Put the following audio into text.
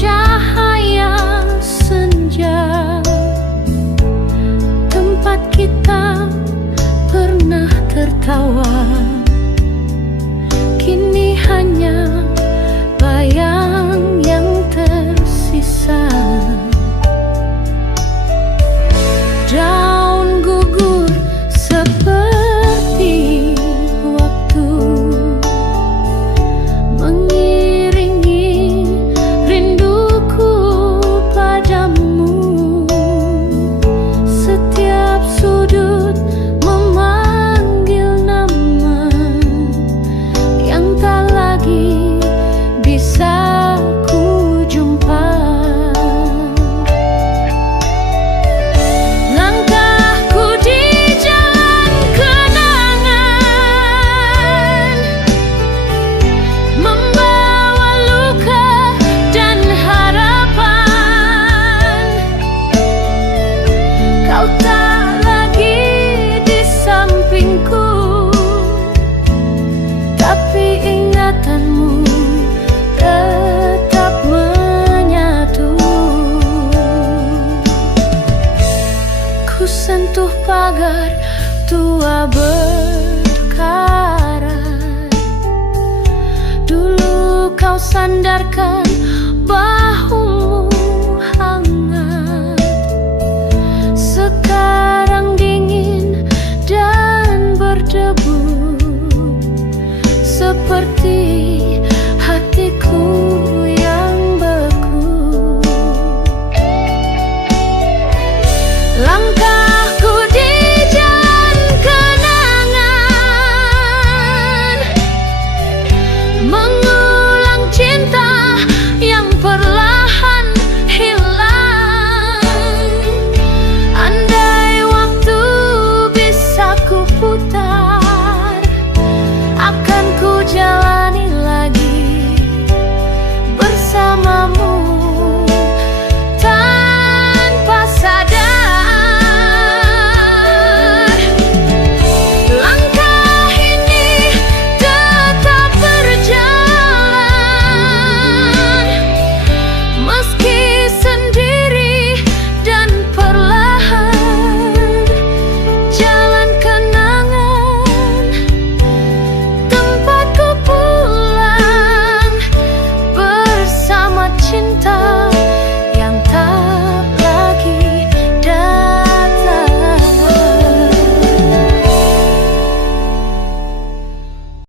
cahaya senja, tempat kita pernah tertawa, kini hanya bayang yang tersisa. Daun gugur seperti waktu, mengiringi rinduku padamu. Setiap sudut memanggil nama yang tak lagi bisa ku jumpa. Langkahku di jalan kenangan, membawa luka dan harapan. Kau tak lagi di sampingku, tapi ingatanmu tetap menyatu. Ku sentuh pagar tua berkarat, dulu kau sandarkan bahu